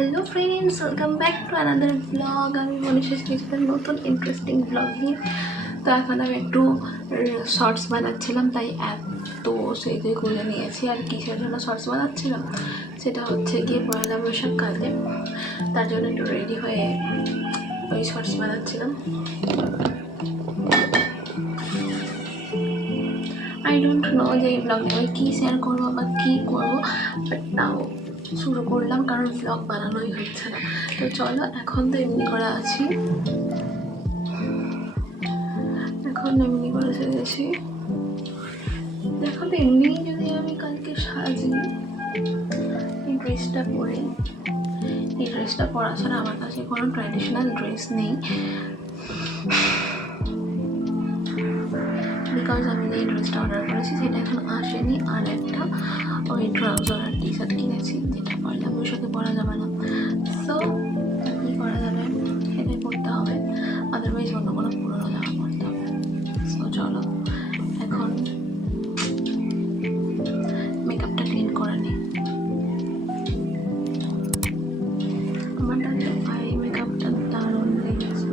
Hello friends, welcome back to another blog. আমি মনীষা শ্রীজিতের নতুন interesting blog নিয়ে। তো এখন আমি একটু শর্টস বানাচ্ছিলাম, তাই অ্যাপ তো সেই যে খুলে নিয়েছি। আর কিসের জন্য শর্টস বানাচ্ছিলাম সেটা হচ্ছে গিয়ে পয়লা বৈশাখ কাজে, তার জন্য একটু রেডি হয়ে ওই শর্টস বানাচ্ছিলাম। আই ডোন্ট নো যে এই ব্লগে আমি কী শেয়ার করবো বা কী করবো, বাট তাও শুরু করলাম কারণ ব্লগ বানানোই হচ্ছে না। তো চলো, এখন তো এমনি করা আছি, এখন এমনি করে সেজেছি। দেখো তো, এমনি যদি আমি কালকে সাজি, এই ড্রেসটা পরে, এই ড্রেসটা পরা ছাড়া আমার কাছে কোনো ট্র্যাডিশনাল ড্রেস নেই, বিকজ আমি যে ড্রেসটা অর্ডার করেছি সেটা এখন আসেনি। আর একটা ওই ট্রাউজার আর টি শার্ট কিনেছি যেটা পয়লা বৈশাখে পরা যাবে না। সো কী করা যাবে, সেটাই করতে হবে, আদারওয়াইজ অন্য কোনো পুরোনো জামা পরতে হবে। সো চলো এখন মেকআপটা ক্লিন করে নিই। আমার কাছে আই মেকআপটা দারুণ লেগেছে।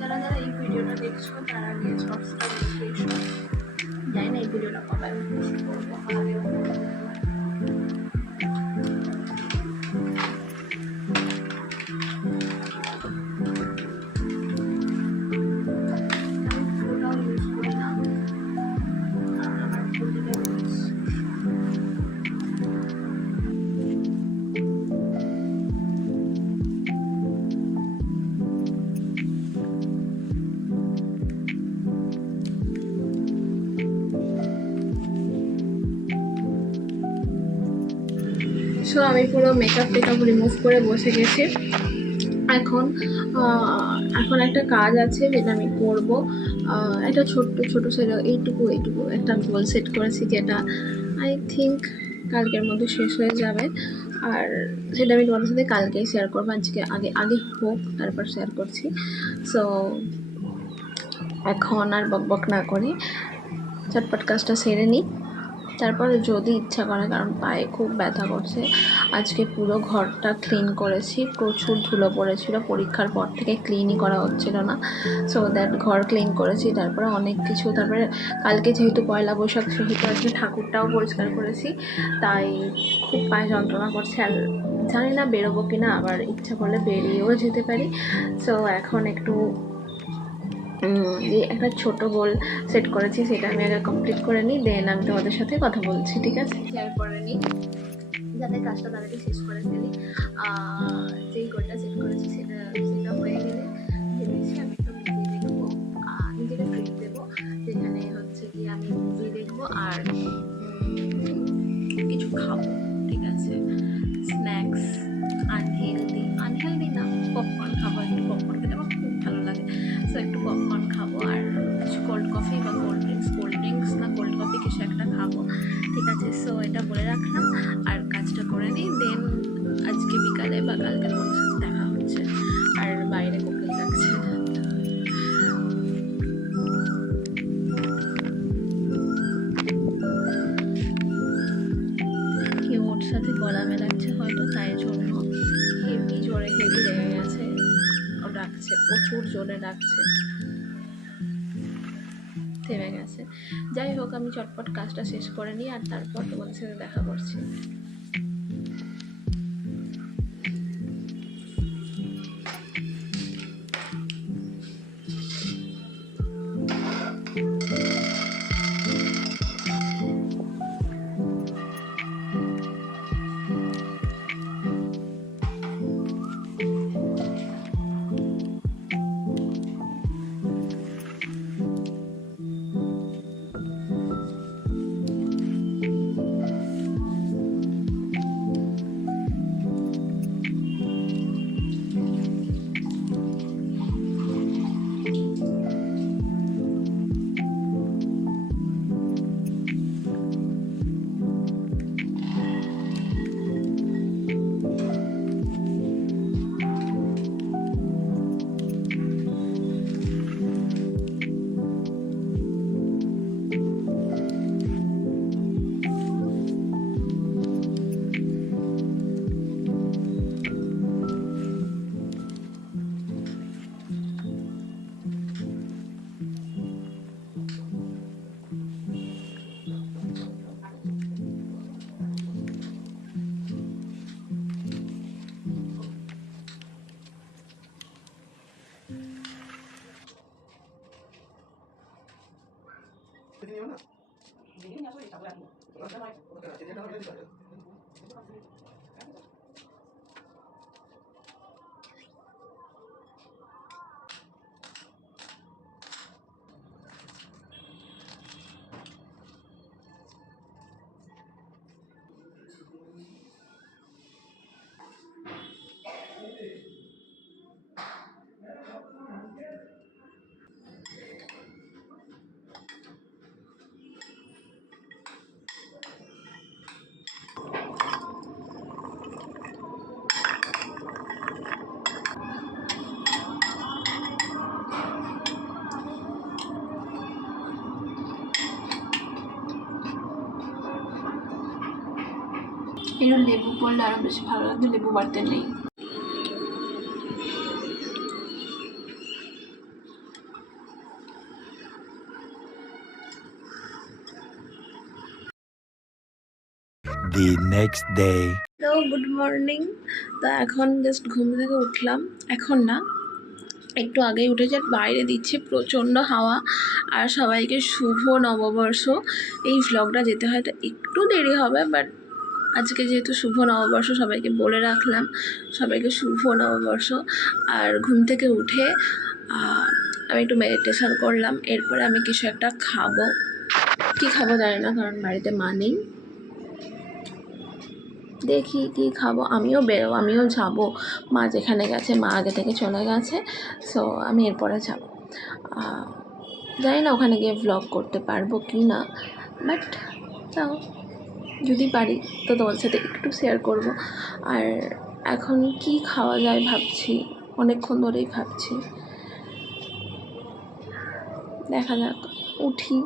যারা যারা এই ভিডিওটা দেখছো তারা গিয়ে শর্টসটা দেখে এসো। জানি না এই ভিডিওটা কবে আমি পোস্ট করবো, আগেও করবো। পুরোটাও ইউজ করি না, কারণ আমার প্রতিটা জিনিস সো আমি পুরো মেকআপ টেকআপ রিমুভ করে বসে গেছি। এখন এখন একটা কাজ আছে যেটা আমি করবো। একটা ছোট্ট সেটা এইটুকু একটা গোল সেট করেছি, যেটা আই থিঙ্ক কালকের মধ্যে শেষ হয়ে যাবে। আর সেটা আমি তোমাদের সাথে কালকেই শেয়ার করবো, আজকে আগে আগে হোক তারপর শেয়ার করছি। সো এখন আর বকবক না করি, চটপট কাজটা সেরে নিই, তারপরে যদি ইচ্ছা করে, কারণ পায়ে খুব ব্যথা করছে। আজকে পুরো ঘরটা ক্লিন করেছি, প্রচুর ধুলো পড়েছিল, পরীক্ষার পর থেকে ক্লিনই করা হচ্ছিল না। সো দ্যাট ঘর ক্লিন করেছি, তারপরে অনেক কিছু, তারপরে কালকে যেহেতু পয়লা বৈশাখ সেহেতু আজকে ঠাকুরটাও পরিষ্কার করেছি, তাই খুব পায়ে যন্ত্রণা করছে। আর জানি না বেরোবো কিনা, আবার ইচ্ছা করলে বেরিয়েও যেতে পারি। সো এখন একটু যে একটা ছোট গোল সেট করেছি সেটা আমি আগে কমপ্লিট করে নিই, দেন আমি তোমাদের সাথে কথা বলছি, ঠিক আছে? শেয়ার করে নিই যাতে কাজটা তাড়াতাড়ি শেষ করে ফেলি। যেই গোলটা সেট করেছি সেটা হয়ে গেলে ভেবেছি আমি একটা মুভি দেখবো, নিজেকে ট্রিট দেবো, যেখানে হচ্ছে কি আমি মুভি দেখবো আর কিছু খাবো, ঠিক আছে? স্ন্যাক্স, আনহেলদি না, পপকর্ন খাবো, একটু পপকর্ন খেতে আমার খুব ভালো লাগে। সো একটু পপকর্ন খাবো আর কিছু কোল্ড কফি বা কোল্ড ড্রিঙ্কস না কোল্ড কফি কিছু একটা খাবো, ঠিক আছে? সো এটা বলে রাখলাম, আর কাজটা করে নিই, দেন আজকে বিকালে বা কালকের মধ্যে সাথে দেখা হচ্ছে। আর বাইরে কোকিল ডাকছে, কেউ ওর সাথে গলা মেলাচ্ছে হয়তো, তাই জন্য হেভি রেগে গেছে, ও ডাকছে, প্রচুর জোরে ডাকছে, থেমে গেছে। যাই হোক, আমি চটপট কাজটা শেষ করে নিই আর তারপর তোমাদের সাথে দেখা করছি। একটু লেবু পড়লে আরো বেশি ভালো লাগবে, লেবু বাড়তে নেই। The next day. তো গুড মর্নিং। তো এখন জাস্ট ঘুম থেকে উঠলাম, এখন না একটু আগেই উঠেছে। আর বাইরে দিচ্ছে প্রচণ্ড হাওয়া। আর সবাইকে শুভ নববর্ষ। এই ভ্লগটা যেতে হয়তো একটু দেরি হবে, বাট আজকে যেহেতু শুভ নববর্ষ সবাইকে বলে রাখলাম, সবাইকে শুভ নববর্ষ। আর ঘুম থেকে উঠে আমি একটু মেডিটেশন করলাম, এরপরে আমি কিছু একটা খাবো। কী খাবো জানি না, কারণ বাড়িতে মা নেই। দেখি কী খাবো, আমিও যাবো। মা যেখানে গেছে, মা আগে থেকে চলে গেছে, সো আমি এরপরে যাবো। জানি না ওখানে গিয়ে ভ্লগ করতে পারবো কি না, বাট তাও যদি পারি তো তোমাদের সাথে একটু শেয়ার করব। আর এখন কি খাওয়া যায় ভাবছি, অনেকক্ষণ ধরেই ভাবছি, দেখা যাক, উঠি।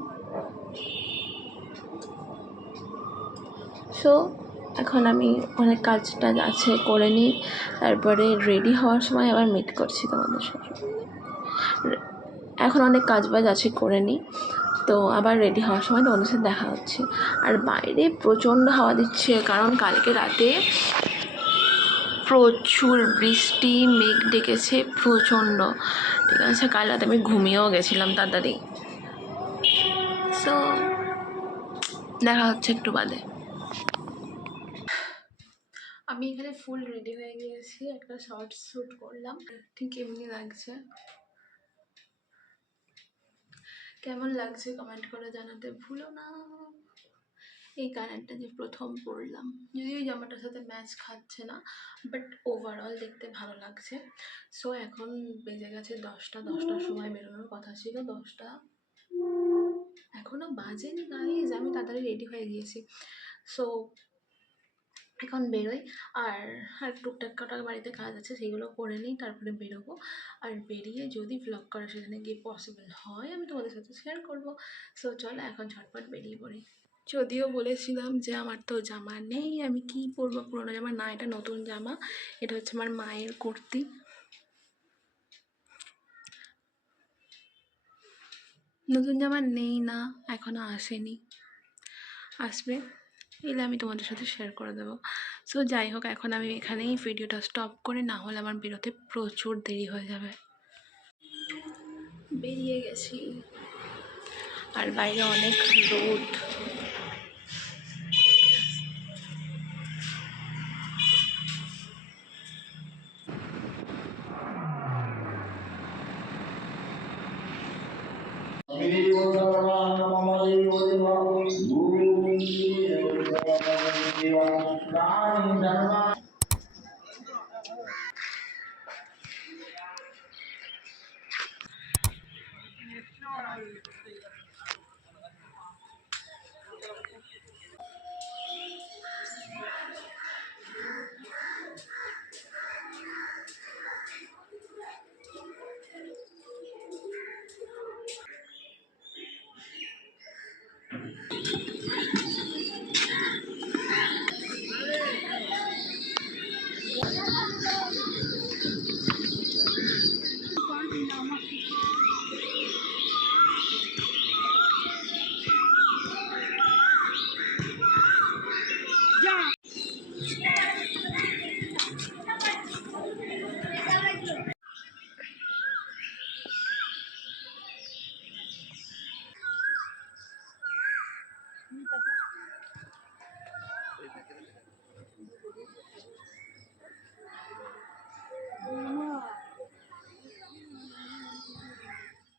সো এখন আমি অনেক কাজ টাজ আছে করে নিই, তারপরে রেডি হওয়ার সময় আবার মিট করছি তোমাদের সাথে। এখন অনেক কাজ বাজ আছে করে নিই, তো আবার রেডি হওয়ার সময় তোমাদের সাথে দেখা হচ্ছে। আর বাইরে প্রচণ্ড হাওয়া দিচ্ছে, কারণ কালকে রাতে প্রচুর বৃষ্টি, মেঘ ডেকেছে প্রচণ্ড। ঠিক আছে, কাল রাতে আমি ঘুমিয়েও গেছিলাম তাড়াতাড়ি। সো দেখা হচ্ছে একটু বাদে। আমি এখানে ফুল রেডি হয়ে গিয়েছি, একটা শর্ট শ্যুট করলাম, ঠিক এমনি লাগছে। কেমন লাগছে কমেন্ট করে জানাতে ভুলো না। এই কালারটা যে প্রথম পরলাম, যদিও এই জামাটার সাথে ম্যাচ খাচ্ছে না, বাট ওভারঅল দেখতে ভালো লাগছে। সো এখন বেজে গেছে 10টার সময় বেরোনোর কথা ছিল, 10টা এখনও বাজেনি গাইজ, আমি তাড়াতাড়ি রেডি হয়ে গিয়েছি। সো এখন বেরোই, আর টুকটাক কটা বাড়িতে কাজ আছে সেগুলো করে নিই, তারপরে বেরোবো। আর বেরিয়ে যদি ভ্লগ করা সেখানে গিয়ে পসিবল হয় আমি তোমাদের সাথে শেয়ার করবো। সো চলো এখন ঝটপট বেরিয়ে পড়ি। যদিও বলেছিলাম যে আমার তো জামা নেই, আমি কি পরবো, পুরোনো জামা না, এটা নতুন জামা। এটা হচ্ছে আমার মায়ের কুর্তি। নতুন জামা নেই না, এখনো আসেনি, আসবে, এলে আমি তোমাদের সাথে শেয়ার করে দেবো। সো যাই হোক, এখন আমি এখানেই ভিডিওটা স্টপ করে, না হলে আমার বেরোতে প্রচুর দেরি হয়ে যাবে। বেরিয়ে গেছি, আর বাইরে অনেক রোদ।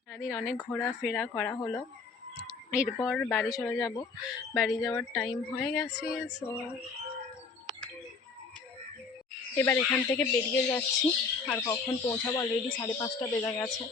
সারাদিন অনেক ঘোরাফেরা করা হলো, এরপর বাড়ি চলে যাব। বাড়ি যাওয়ার টাইম হয়ে গেছে, সো এবার এখান থেকে বেরিয়ে যাচ্ছি। আর কখন পৌঁছাবো, অলরেডি 5:30 বেজে গেছে।